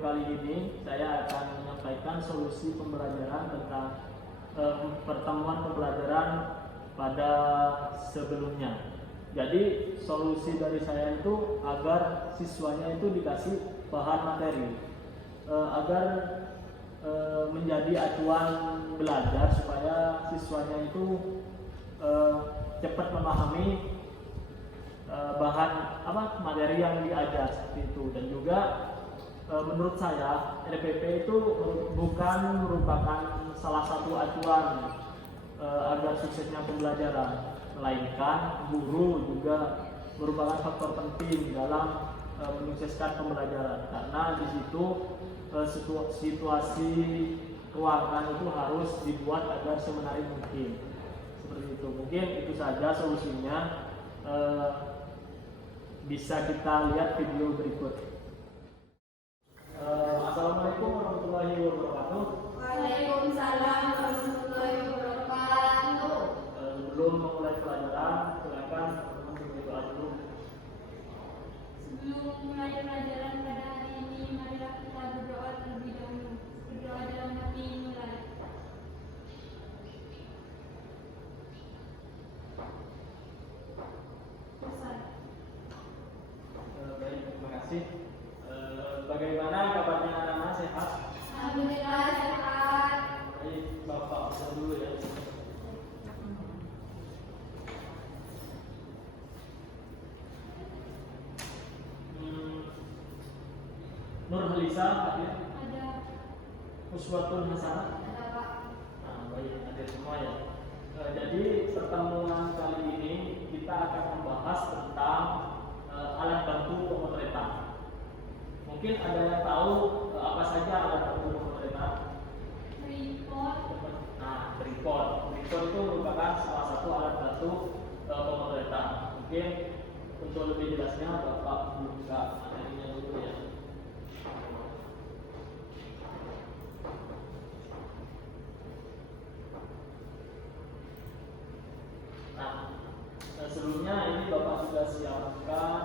kali ini saya akan menyampaikan solusi pembelajaran tentang pertemuan pembelajaran pada sebelumnya. Jadi solusi dari saya itu agar siswanya itu dikasih bahan materi, agar menjadi acuan belajar supaya siswanya itu cepat memahami bahan materi yang diajar seperti itu. Dan juga menurut saya RPP itu bukan merupakan salah satu acuan agar suksesnya pembelajaran, melainkan guru juga merupakan faktor penting dalam menyukseskan pembelajaran, karena di situ situasi keuangan itu harus dibuat agar semenarik mungkin. Seperti itu. Mungkin itu saja solusinya. Bisa kita lihat video berikut. Assalamualaikum warahmatullahi wabarakatuh. Waalaikumsalam warahmatullahi wabarakatuh. Sebelum memulai pelajaran, silakan berdoa dulu. Sebelum mulai pelajaran pada hari ini, marilah kita berdoa terlebih dahulu. Berdoa dalam hati mulai. Baik, terima kasih. Bagaimana kabarnya anak-anak, sehat? Alhamdulillah sehat. Baik, Bapak bisa dulu ya. Nur Halisa hadir. Ada. Uswatun Hasanah. Ada Pak. Nah, baik, hadir semua ya. Jadi pertemuan kali ini kita akan membahas tentang alat bantu pemotretan. Mungkin ada yang tahu apa saja alat bantu pemotretan? Tripod. Nah, tripod. Tripod itu merupakan salah satu alat bantu pemotretan. Mungkin untuk lebih jelasnya Bapak buka materinya dulu ya. Sebelumnya ini Bapak sudah siapkan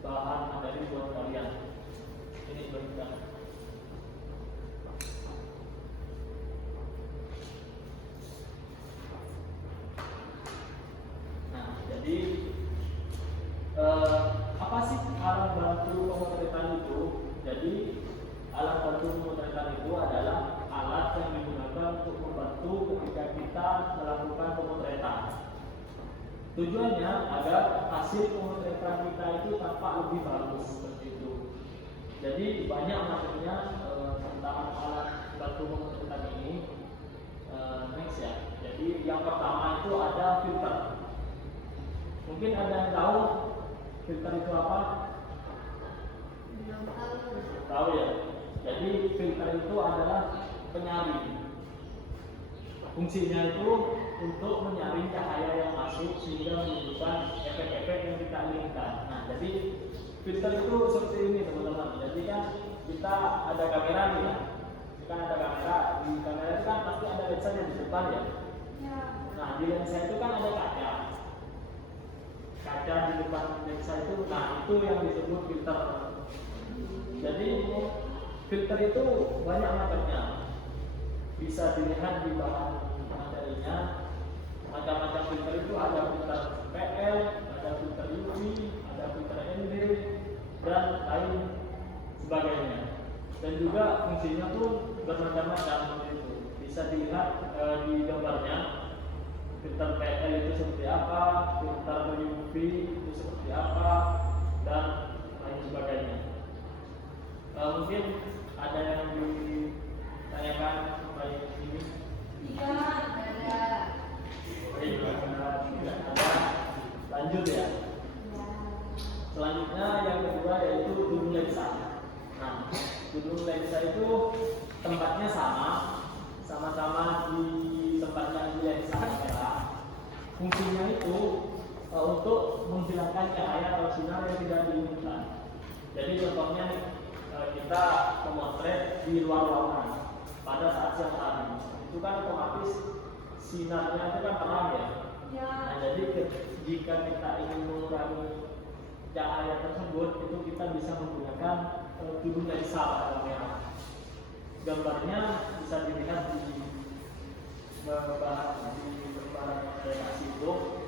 bahan materi buat kalian. Ini berita. Nah, jadi apa sih alat bantu pemotretan itu? Jadi alat bantu pemotretan itu adalah alat yang digunakan untuk membantu ketika kita melakukan pemotretan. Tujuannya agar hasil pemotretan kita itu tampak lebih bagus seperti itu. Jadi banyak materinya tentang alat bantu pemotretan ini. Next ya. Jadi yang pertama itu ada filter. Mungkin ada yang tahu filter itu apa? Belum tahu. Tahu ya. Jadi filter itu adalah penyaring. Fungsinya itu untuk menyaring cahaya yang masuk sehingga menimbulkan efek-efek yang kita inginkan. Nah, jadi filter itu seperti ini teman-teman. Jadi kan kita ada kamera nih ya. Kan ada kamera. Di kamera itu kan pasti ada lensa di depan ya. Ya. Nah, di lensa itu kan ada kaca. Kaca di depan lensa itu, nah itu yang disebut filter. Jadi filter itu banyak macamnya. Bisa dilihat di bahan materinya. Macam-macam filter itu ada filter PL, ada filter UV, ada filter ND, dan lain sebagainya. Dan juga fungsinya pun bermacam-macam itu. Bisa dilihat di gambarnya. Filter PL itu seperti apa, filter UV itu seperti apa, dan lain sebagainya. Mungkin ada yang ditanyakan baik ini? Tidak ada. Baik, tidak ada. Lanjut ya. Selanjutnya yang kedua yaitu tudung lensa. Nah, tudung lensa itu tempatnya sama-sama di tempatnya di lensa kamera. Fungsinya itu untuk menghilangkan cahaya atau sinar yang tidak diinginkan. Jadi contohnya kita memotret di luar ruangan pada saat siang hari, itu kan otomatis sinarnya itu kan terang ya. Ya. Nah, jadi jika kita ingin mengurangi cahaya tersebut, itu kita bisa menggunakan tudung lensa pada kamera. Gambarnya bisa dilihat di berbahan aplikasi itu.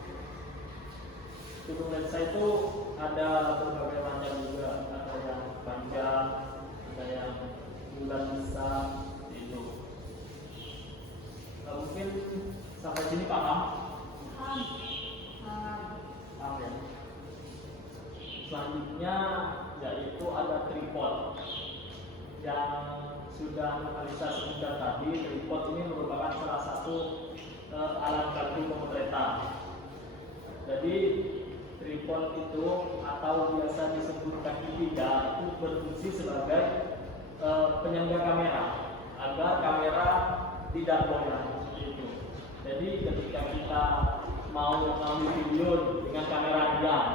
Tudung lensa itu ada berbagai macam juga, ada yang panjang, ada yang bulat besar itu. Mungkin sampai sini paham? Paham ya. Selanjutnya yaitu ada tripod yang sudah analisa sebentar tadi. Tripod ini merupakan salah satu alat bantu pemotretan. Jadi tripod itu atau biasa disebut kaki tiga itu berfungsi sebagai penyangga kamera agar kamera tidak goyang seperti itu. Jadi ketika kita mau mengambil video dengan kamera diam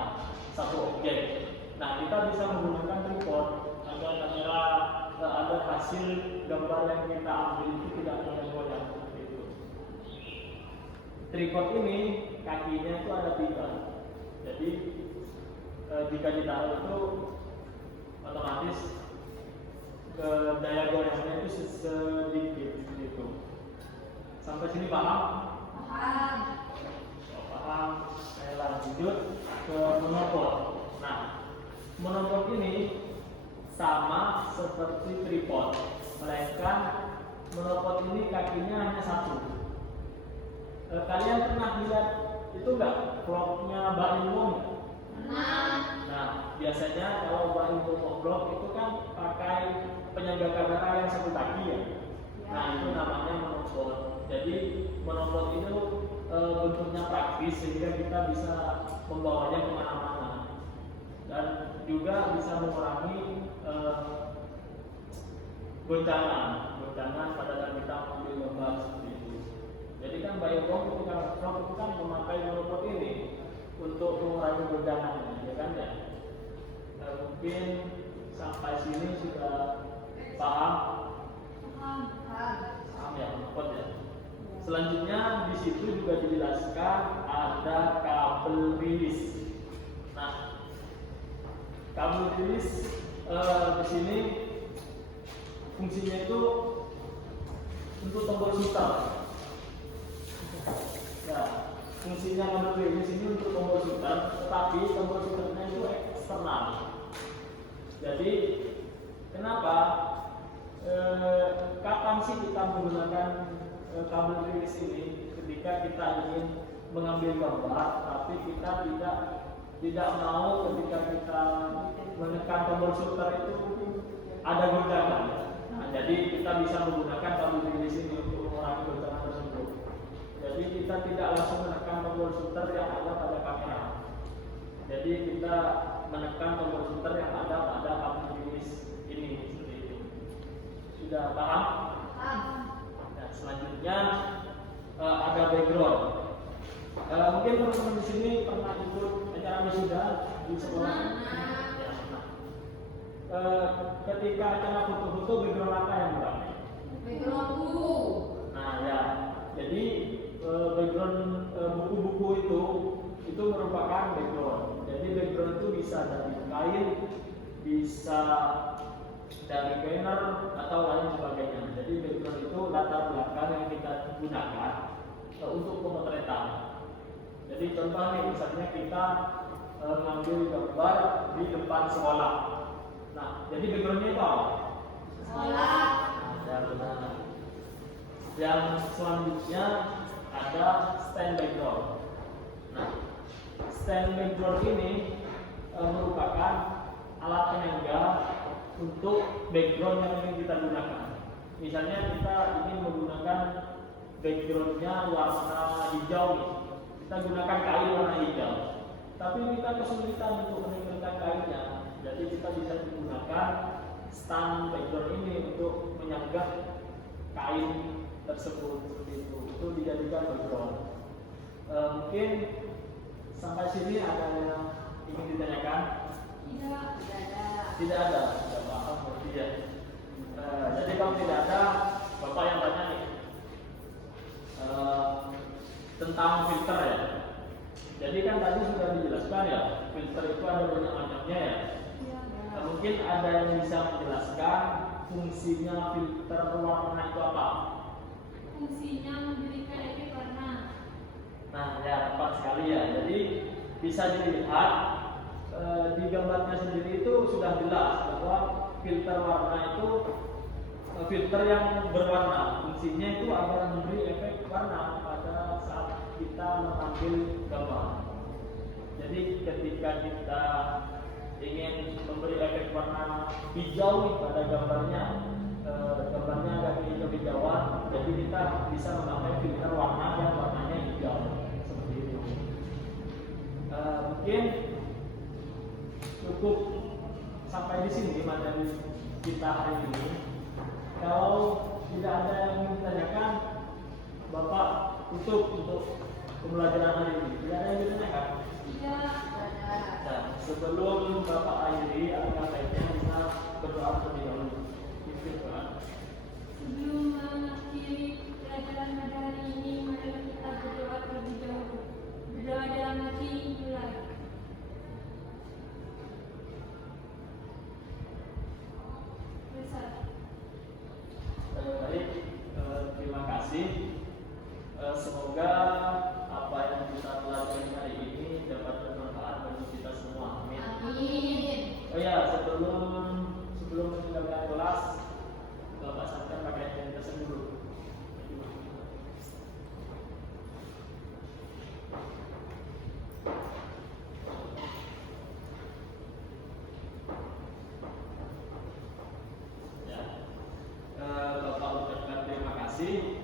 satu objek, nah kita bisa menggunakan tripod agar kamera agar hasil gambar yang kita ambil itu tidak goyang-goyang seperti itu. Tripod ini kakinya itu ada 3. Jadi jika ditaruh itu otomatis daya goyangnya itu sedikit gitu. Sampai sini paham? Paham. Paham. Saya lanjut ke monopod. Nah, monopod ini sama seperti tripod, melainkan monopod ini kakinya hanya 1. Kalian pernah lihat itu enggak vlognya Mbak Ilmu? Nah, biasanya kalau Mbak Ilmu vlog itu kan pakai penyangga kamera yang 1 kaki ya. Nah, itu namanya monopod. Jadi monopod itu bentuknya praktis sehingga kita bisa membawanya kemana-mana dan juga bisa mengurangi goncangan pada saat kita mengambil gambar seperti itu. Jadi kan Mbak Ilmu ketika vlog itu kan memakai monopod ini untuk mengurangi goncangan, ya kan ya. Mungkin sampai sini sudah paham? Paham ya monopod ya. Selanjutnya di situ juga dijelaskan ada kabel rilis. Nah, kabel rilis di sini fungsinya itu untuk tombol shooter. Ya, fungsinya kabel rilis ini untuk tombol shooter, tetapi tombol shooternya itu eksternal. Jadi kenapa? Kapan sih kita menggunakan kabel rilis ini? Ketika kita ingin mengambil gambar, tapi kita tidak mau ketika kita menekan tombol shooter itu ada goncangan. Nah, jadi kita bisa menggunakan kabel rilis ini untuk mengurangi goncangan tersebut. Jadi kita tidak langsung menekan tombol shooter yang ada pada kamera. Jadi kita menekan tombol shooter yang ada pada kabel rilis ini seperti itu. Sudah paham? Nah, selanjutnya ada background. Mungkin teman-teman di sini pernah ikut acara wisuda di sekolah. Ya, pernah. Ketika acara foto-foto background apa yang buat? Background buku. Nah ya, jadi background buku-buku itu merupakan background. Jadi background itu bisa dari kain, bisa dari banner atau lain sebagainya. Jadi background itu latar belakang yang kita gunakan untuk pemotretan. Jadi contoh nih, misalnya kita mengambil gambar di depan sekolah. Nah, jadi backgroundnya itu apa? Sekolah. Ya benar. Yang selanjutnya ada stand background. Nah, stand background ini merupakan alat penyangga untuk background yang ingin kita gunakan. Misalnya kita ingin menggunakan backgroundnya warna hijau nih. Kita gunakan kain warna hijau, tapi kita kesulitan untuk meninggalkan kainnya. Jadi kita bisa menggunakan stand background ini untuk menyangga kain tersebut seperti itu. Itu dijadikan background. Mungkin sampai sini ada yang ingin ditanyakan? Tidak ada. Tidak paham berarti ya. Jadi kalau tidak ada, Bapak yang tanya nih tentang filter ya. Jadi kan tadi sudah dijelaskan ya, filter itu ada banyak macamnya ya. Mungkin mungkin ada yang bisa menjelaskan fungsinya filter warna itu apa? Fungsinya memberikan efek warna. Nah, ya tepat sekali ya. Jadi bisa dilihat di gambarnya sendiri itu sudah jelas bahwa filter warna itu filter yang berwarna. Fungsinya itu agar memberi efek warna pada saat kita mengambil gambar. Jadi ketika kita ingin memberi efek warna hijau pada gambarnya, gambarnya agak kehijauan, jadi kita bisa memakai filter warna yang warnanya hijau seperti itu. Mungkin cukup sampai di sini materi kita hari ini. Kalau tidak ada yang ingin ditanyakan, Bapak tutup untuk pembelajaran hari ini. Tidak ada yang ditanyakan? Tidak. Nah, sebelum Bapak akhiri, alangkah baiknya kita berdoa terlebih dahulu. Pimpin doa. Sebelum mengakhiri pelajaran pada hari ini, mari kita berdoa terlebih dahulu. Berdoa dalam hati mulai. Besar. Baik, terima kasih. Semoga apa yang kita pelajari hari ini dapat bermanfaat bagi kita semua. Amin. Amin. Oh ya, sebelum meninggalkan kelas, Bapak sampaikan pakai sanitizer dulu. Ya, Bapak ucapkan terima kasih